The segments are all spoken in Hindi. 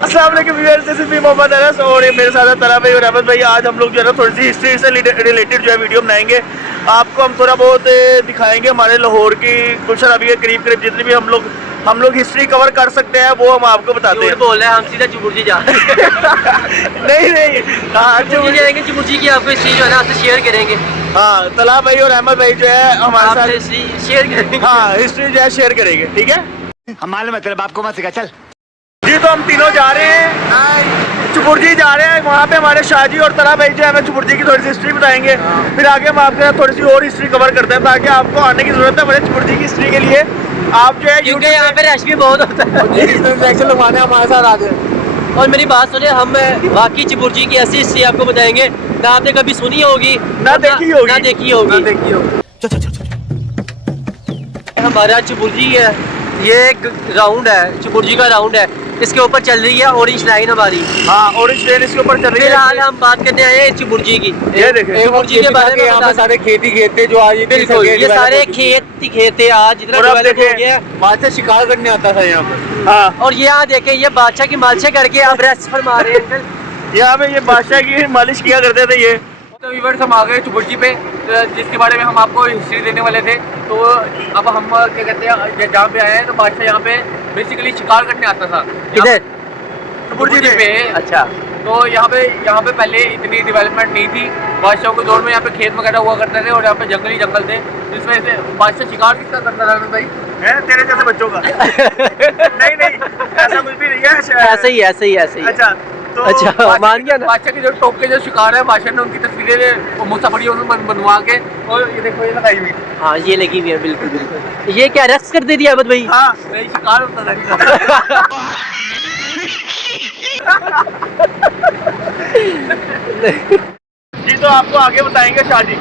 अस्सलाम वालेकुम viewers, this is me Mohammad Anas और मेरे साथ है तला भाई और अहमद भाई। आज हम लोग जो है ना थोड़ी सी हिस्ट्री से रिलेटेड जो है वीडियो बनाएंगे। आपको हम थोड़ा बहुत दिखाएंगे हमारे लाहौर की गुलशन अभी के करीब जितनी भी हम लोग हिस्ट्री कवर कर सकते हैं वो हम आपको बताते हैं। बोल रहे हैं हम सीधा चुमुरजी जा रहे हैं। नहीं हाँ चुमुरजी जाएंगे, चुमुरजी की आपको हिस्ट्री जो है ना आपसे शेयर करेंगे। हाँ, तला भाई और अहमद भाई जो है हमारे साथ हिस्ट्री शेयर करेंगे। हाँ, हिस्ट्री जो है शेयर करेंगे। ठीक है, हमारे मतलब आपको मत सिखा चल जी। तो हम तीनों जा रहे हैं चुमुरजी जा रहे हैं। वहाँ पे हमारे शाहजी और तला भाई जो है हमें चुमुरजी की थोड़ी सी हिस्ट्री बताएंगे। फिर आगे हम आपके साथ थोड़ी सी और हिस्ट्री कवर करते हैं ताकि आपको आने की जरूरत है हमारे चुमुरजी की हिस्ट्री के लिए। आप जो है क्योंकि यहाँ पे रश भी बहुत होता है। लगवाने हमारे साथ आ जाए। और मेरी बात सुने, हम वाकई चुमुरजी की ऐसी हिस्ट्री आपको बताएंगे ना आपने कभी सुनी होगी ना देखी होगी। हमारा चुमुरजी है, ये एक राउंड है, चुमुरजी का राउंड है। इसके ऊपर चल रही है ऑरेंज लाइन हमारी। हाँ, ऑरेंज लाइन इसके ऊपर चल रही है। फिलहाल हम बात करते हैं चुमुरजी की। ये देखें चुमुरजी के बारे में यहाँ पे सारे खेती थे जो आज बिल्कुल ये सारे खेत थे आज जितना डेवलप हो गया। बादशाह शिकार करने आता था यहाँ पे। हाँ, और ये यहाँ देखें, ये बादशाह की मालिश करके अब रेस्ट फरमा रहे हैं अंकल। यहाँ पे ये बादशाह की मालिश किया करते थे ये। तो व्यूअर्स हम आ गए चुमुरजी पे, जिसके बारे में हम आपको हिस्ट्री देने वाले थे। तो अब हम क्या कहते हैं जहाँ पे आए हैं तो बादशाह यहाँ पे बेसिकली शिकार करने आता था। किधर? चुमुरजी पे। अच्छा। तो यहाँ पे पहले इतनी डेवलपमेंट नहीं थी। बादशाहों के दौर में यहाँ पे खेत वगैरह हुआ करते थे और यहाँ पे जंगल थे, जिस वजह से बादशाह शिकार किसका करता था भाई? है तेरे जैसे बच्चों का। नहीं ऐसा कुछ भी नहीं है। ऐसे ही अच्छा तो अच्छा मान गया ना। बादशाह के जो टॉप के जो शिकार है, बादशाह ने उनकी तस्वीरें मुसाफिरों में बनवा के और ये देखो ये लगाई हुई। हाँ, ये लगी हुई है बिल्कुल। ये क्या रक्स कर दे दिया अहमद भाई? हाँ, नहीं शिकार होता था। जी तो आपको आगे बताएंगे शाहजी।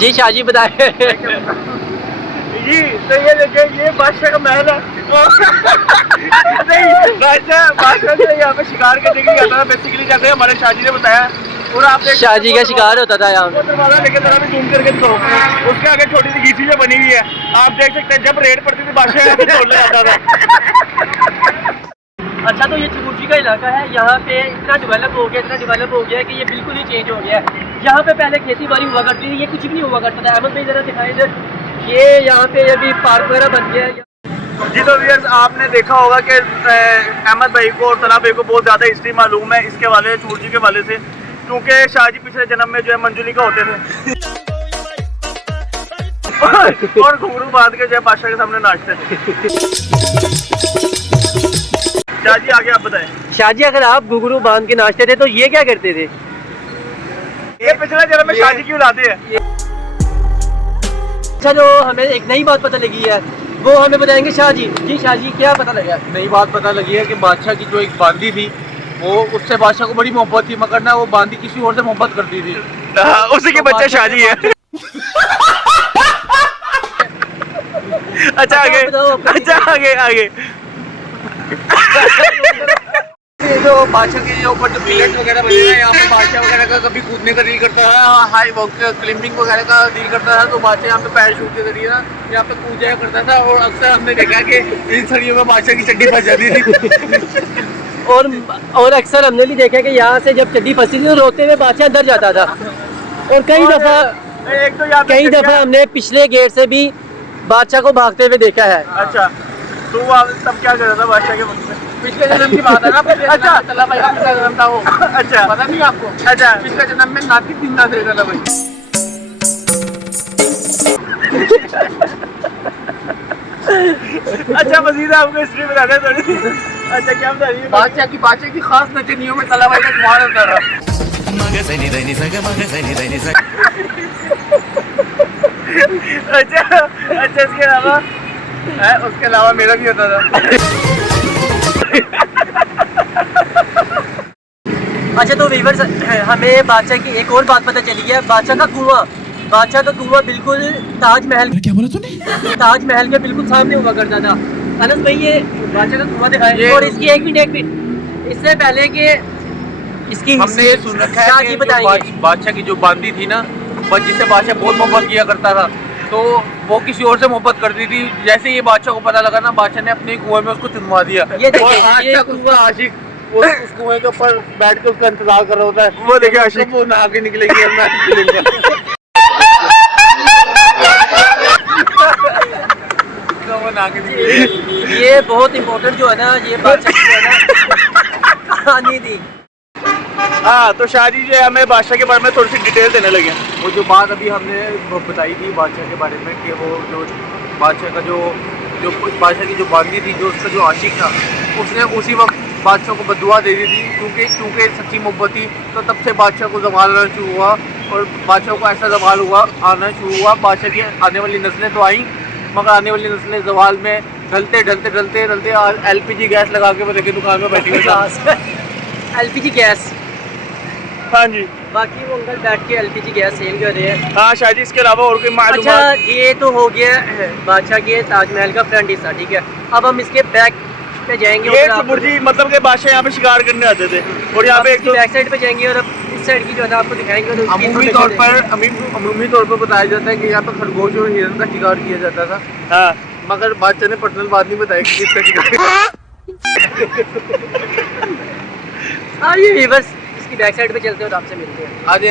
जी शाहजी बताए। जी तो ये देखिए, ये बादशाह का महल है। नहीं, बादशाह जो यहाँ पे शिकार करने के लिए आता था बेसिकली, जैसे हमारे शाहजी ने बताया। और आप शाहजी का शिकार होता था यहाँ। दरवाजा लेके जरा भी जूम करके दिखाओ, उसके आगे छोटी सी घीसी जो बनी हुई है, आप देख सकते हैं। जब रेड पड़ती थी बादशाह यहाँ पे छोड़ने आता था। अच्छा, तो ये चुमुरजी का इलाका है, यहाँ पे इतना डेवलप हो गया कि ये बिल्कुल ही चेंज हो गया है। यहाँ पे पहले खेती बाड़ी हुआ करती थी, ये कुछ भी नहीं हुआ करता था। अहमद भाई जरा दिखाई दे, ये यहाँ पे अभी पार्क वगैरह बन गया है। जी तो व्यूअर्स, आपने देखा होगा कि अहमद भाई को और तला भाई को बहुत ज़्यादा हिस्ट्री मालूम है इसके वाले चुमुरजी के वाले से, क्योंकि शाहजी पिछले जन्म में जो है मंजुली का होते थे। और घुंघरू बांध के जो है बादशाह के सामने नाचते थे। शाहजी आगे आप बताएं। शाहजी, अगर आप घुंघरू बांध के नाचते थे तो ये क्या करते थे? ये पिछले जन्म में शाहजी क्यों लाते हैं? अच्छा, जो हमें एक नई बात पता लगी है वो हमें बताएंगे शाहजी। जी शाहजी, क्या पता लगा? नई बात पता लगी है कि बादशाह की जो एक बांदी थी वो उससे बादशाह को बड़ी मोहब्बत थी, मगर ना वो बांदी किसी और से मोहब्बत करती थी। उसी के बच्चे शाहजी है। अच्छा आगे। ये जो बादशाह के जो ऊपर जो पिलर्स वगैरह बने हैं, यहाँ पे बादशाह वगैरह का कभी कूदने का डील करता था, हाई वॉक क्लाइंबिंग वगैरह का डील करता था, तो बादशाह यहाँ पे पैराशूट के जरिए ना यहाँ पे कूद जाया करता था। और अक्सर हमने देखा कि इन सड़ियों में बादशाह की चड्डी फंस जाती थी। और अक्सर हमने भी देखा कि यहाँ से जब चड्डी फंसी थी तो रोते हुए बादशाह अंदर जाता था। और कई दफा हमने पिछले गेट से भी बादशाह को भागते हुए देखा है। अच्छा, तो वो तब क्या कर रहा था बादशाह के वक्त में? पिछले जन्म की बात है ना। अच्छा, तला भाई का पिछला जन्म था वो। अच्छा, पता नहीं आपको? अच्छा, पिछले जन्म में नाती जिंदा थे तला भाई। अच्छा, मजीद आपको हिस्ट्री बता दें थोड़ी। अच्छा, क्या बता रही है? बादशाह की खास नचनियों में तला भाई का कुमार होता था। अच्छा उसके अलावा मेरा भी होता था। अच्छा, तो व्यूअर्स, हमें बादशाह की एक और बात पता चली है। बादशाह का कुआं बिल्कुल ताजमहल के बिल्कुल सामने हुआ करता था। अनस भाई, ये बादशाह का कुआं दिखाया। और इसकी एक मिनट इससे पहले कि इसकी हमने ये सुन रखा है कि बादशाह की जो बांदी थी ना, जिससे बादशाह बहुत मोहब्बत किया करता था, तो वो किसी और से मोहब्बत करती थी। जैसे ये बादशाह को पता लगा ना, बादशाह ने अपने कुएं में उसको चुनवा दिया। ये देखिए, और आज ये तक उसका आशिक उस कुएं के ऊपर बैठ के उसका इंतजार कर रहा होता है। वो देखिए आशिक, वो नहा के निकलेगी और मैं निकलूंगा। वो नहा के निकलेगी। ये बहुत इम्पोर्टेंट जो है ना, ये बादशाह की जो है ना कहानी थी। हाँ तो शाहजी जो है हमें बादशाह के बारे में थोड़ी सी डिटेल देने लगे। वो जो बात अभी हमने वो बताई थी बादशाह के बारे में, कि वो जो बादशाह का जो बादशाह की जो बांदी थी, जो उसका जो आशिक था, उसने उसी वक्त बादशाह को बददुआ दे दी थी। क्योंकि सच्ची मोहब्बत थी, तो तब से बादशाह को जवाल आना शुरू हुआ। और बादशाह को ऐसा जवाल आना शुरू हुआ। बादशाह की आने वाली नस्लें तो आई, मगर आने वाली नस्लें जवाल में ढलते LPG गैस लगा के मेरे दुकान में बैठी हुई। LPG गैस, हाँ जी, बाकी वो अंकल बैठ के LPG गैस सेल कर रहे हैं। हाँ शाहजी, इसके अलावा और कोई मालूम? अच्छा, ये तो हो गया बादशाह के ताजमहल का फ्रंट हिस्सा, ठीक है। अब हम इसके बैक पे जाएंगे। ये चुबुर्जी मतलब के बादशाह यहाँ पे शिकार करने आते थे, और यहाँ पे एक बैक साइड पे जाएंगे और अब इस साइड की जो है ना आपको दिखाएंगे। तो अमूमी तौर पर बताया जाता है कि यहाँ पर खरगोश और हिरन का शिकार किया जाता था। हाँ, मगर बादशाह ने पर्सनल बात नहीं बताई कि किसका शिकार। ये रिवर्स इसकी बैक साइड पे चलते हैं और आपसे मिलते हैं। आजे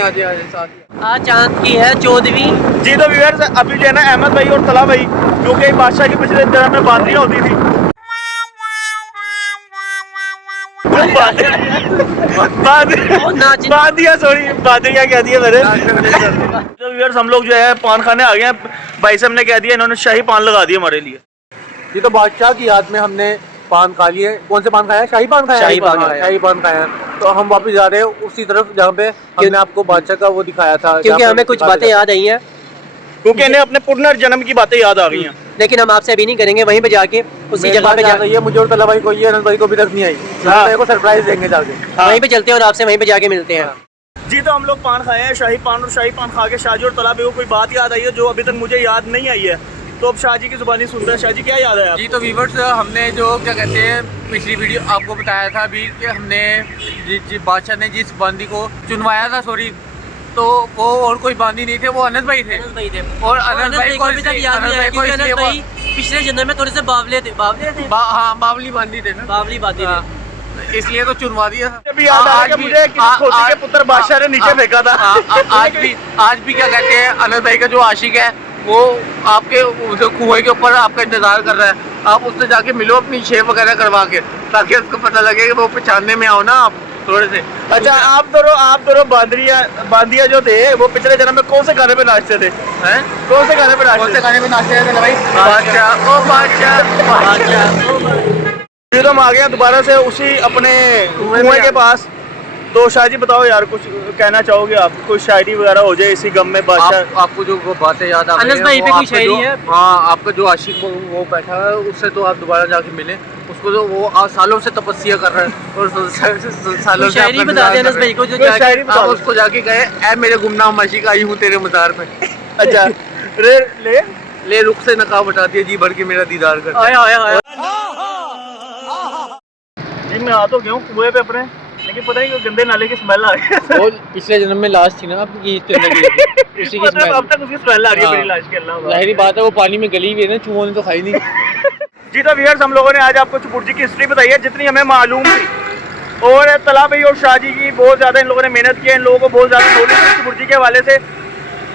साथ। आज चांद की है 14वीं। जी तो व्यूअर्स, अभी जो है ना अहमद भाई और तला भाई, क्योंकि बादशाह के पिछले तरह में बांदियाँ होती थी, बांदियाँ कह दिया मेरे। तो व्यूअर्स, हम लोग जो है पान खाने आ गए हैं। भाई साहब ने कह दिया, इन्होंने शाही पान लगा दिया हमारे लिए। जी तो बादशाह की याद में हमने पान खा लिए। कौन से पान खाया? शाही पान खाया। शाही पान खाया। तो हम वापस जा रहे हैं उसी तरफ जहाँ पे हमने आपको बादशाह का वो दिखाया था, क्योंकि हमें कुछ बातें याद आई हैं, क्योंकि इन्हें अपने पुनर्जन्म की बातें याद आ गई हैं। लेकिन हम आपसे अभी नहीं करेंगे, वहीं पे जाके उसी जगह पे जाके। ये मुझे और तला भाई को, ये अनंत भाई को भी तक नहीं आई। मेरे को सरप्राइज देंगे जाके। वहीं पे चलते हैं और आपसे वहीं पे जाके मिलते हैं। जी तो हम लोग पान खाए हैं, शाही पान, और शाही पान खा के शाहजी और तला भाई को कोई बात याद आई है जो अभी तक मुझे याद नहीं आई है। तो अब शाहजी की जुबानी सुनते हैं। शाहजी, क्या याद है आपको? जी तो व्यूअर्स, हमने जो क्या कहते हैं पिछली वीडियो आपको बताया था अभी कि हमने बादशाह ने जिस बांदी को चुनवाया था, तो वो और कोई बांदी नहीं थे, वो अनंत भाई थे। और अनंत भाई को पिछले जन्म में थोड़े से बावली बांदी थे ना, बावली बांदी थे, इसलिए तो चुनवा दिया था। अभी याद आ रहा है कि मुझे किसी खोती के पुत्र बादशाह ने नीचे फेंका था। आज भी क्या कहते हैं, अनंत भाई का जो आशिक है वो आपके कुएं के ऊपर आपका इंतजार कर रहा है। आप उससे जाके मिलो अपनी शेव वगैरह करवा के, ताकि उसको पता लगे कि वो पहचानने में आओ ना आप थोड़े से। अच्छा, आप दोनों बांदिया जो थे, वो पिछले जन्म में कौन से गाने पे नाचते थे? हैं? कौन से गाने पे नाचते थे भाई? बादशाह ओ बादशाह। फिर हम आ गए दोबारा से उसी अपने कुएं के पास। तो शाहजी बताओ यार, कुछ कहना चाहोगे आप? कोई शायरी वगैरह हो जाए इसी गम में बादशाह। आपको जो वो बातें याद आ अनस भाई पे कोई शायरी है? हाँ, आपका जो आशिक वो बैठा है, उससे तो आप दोबारा जाके मिलें। उसको तो वो सालों से तपस्या कर रहा है और सालों से शायरी बता दे अनस भाई को, जो आप उसको जाके कहे, ऐ मेरे गुमनाम आशिक, आई हूँ तेरे मज़ार पे। अच्छा, ले रुख से नकाब हटा दिया, जी भर के मेरा दीदार कर। जी मैं आ तो गया हूँ कुएं पे अपने, लेकिन पता नहीं गंदे नाले की स्मेल आ रही है। वो पिछले जन्म में लाश थी ना आपकी, उसी की स्मेल। अब तक उसकी स्मेल आ रही है मेरी लाश के। अल्लाह, जाहिर बात है वो पानी में गली हुई है ना, चूहों ने तो खाई नहीं। जी तो व्यूअर्स, हम लोगों ने आज आपको चुबुर्जी की हिस्ट्री बताई है जितनी हमें मालूम थी। और तला भाई और शाहजी की बहुत ज़्यादा इन लोगों ने मेहनत की है। इन लोगों को बहुत ज़्यादा नॉलेज है चुबुर्जी के हवाले से,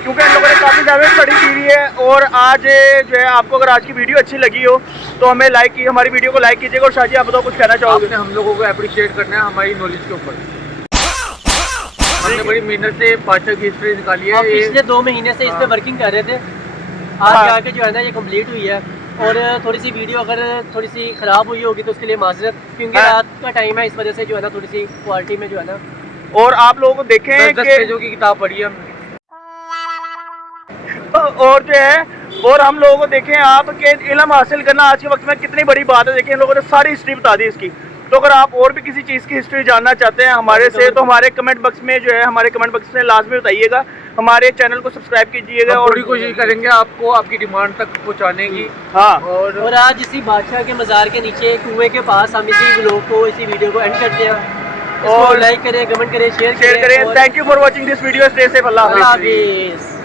क्योंकि इन लोगों ने काफ़ी ज़्यादा स्टडी की हुई है। और आज जो है, आपको अगर आज की वीडियो अच्छी लगी हो तो हमें हमारी वीडियो को लाइक कीजिएगा। और शाहजी, आप बताओ, कुछ कहना चाहोगे? आपने हम लोगों को अप्रिशिएट करना है हमारी नॉलेज के ऊपर। हमने बड़ी मेहनत से बादशाह की हिस्ट्री निकाली है। पिछले 2 महीने से इस पे वर्किंग कर रहे थे। आज जाके जो है ना ये कंप्लीट हुई है। और थोड़ी सी वीडियो अगर थोड़ी सी ख़राब हुई होगी तो उसके लिए माजरत, क्योंकि रात का टाइम है, इस वजह से जो है ना थोड़ी सी क्वालिटी में जो है ना। और आप लोगों को देखें कि जो की किताब पढ़ी है और जो है, और हम लोगों को देखें आप कि इल्म हासिल करना आज के वक्त में कितनी बड़ी बात है। देखिए, इन लोगों ने सारी हिस्ट्री बता दी इसकी। तो अगर आप और भी किसी चीज़ की हिस्ट्री जानना चाहते हैं हमारे से, तो हमारे कमेंट बॉक्स में जो है, हमारे कमेंट बॉक्स में लाजमी बताइएगा। हमारे चैनल को सब्सक्राइब कीजिएगा और पूरी कोशिश करेंगे आपको आपकी डिमांड तक पहुंचाने की। हाँ, और आज इसी बादशाह के मज़ार के नीचे कुएं के पास हम इसी व्लॉग को, इसी वीडियो को एंड करते हैं। और लाइक करें, कमेंट करें, शेयर करें। Thank you for watching this video. Stay safe. अल्लाह हाफिज़।